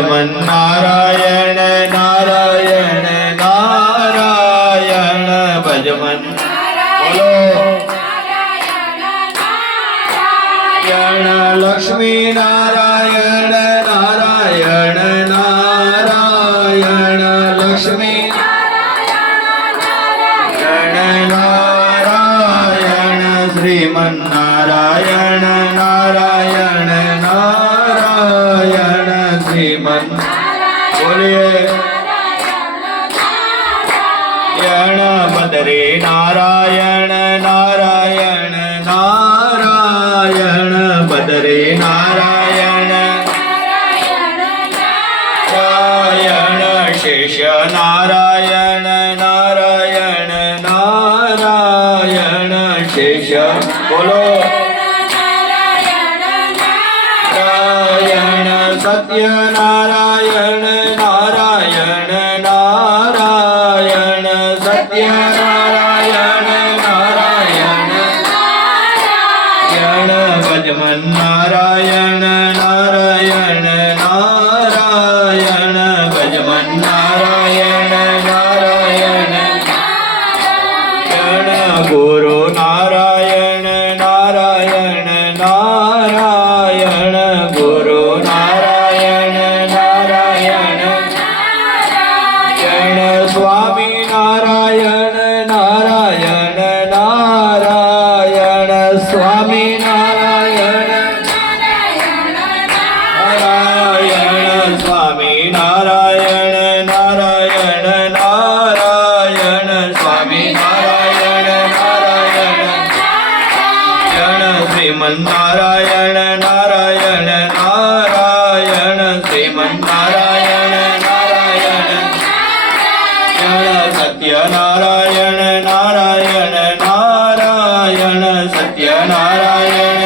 ભજમન નારાયણ નારાયણ નારાયણ ભજમન બોલો લક્ષ્મી નારાયણ નારાયણ નારાયણ લક્ષ્મી નારાયણ શ્રીમન નારાયણ નારાયણ નારાયણ શ્રીમન બોલીએ બદરે નારાયણ નારાયણ નારાયણ બદરે નારાયણ નારાયણ શેષ નારાયણ નારાયણ નારાયણ શેષ બોલો નારાયણ સત્ય નારાયણ નારાયણ નારાયણ સત્ય નારાયણ નારાયણ ભજમન નારાયણ નારાયણ નારાયણ ભજમન નારાયણ નારાયણ ગુરુ નારાયણ નારાયણ નારાયણ ગુરુ નારાયણ નારાયણ સ્વામી નારાયણ નારાયણ નારાયણ સ્વામી નારાયણ નારાયણ સ્વામી નારાયણ નારાયણ નારાયણ સ્વામી નારાયણ નારાયણ શ્રીમન નારાયણ નારાયણ નારાયણ શ્રીમન નારાયણ નારાયણ સત્ય નારાયણ નારાયણ નારાયણ સત્ય નારાયણ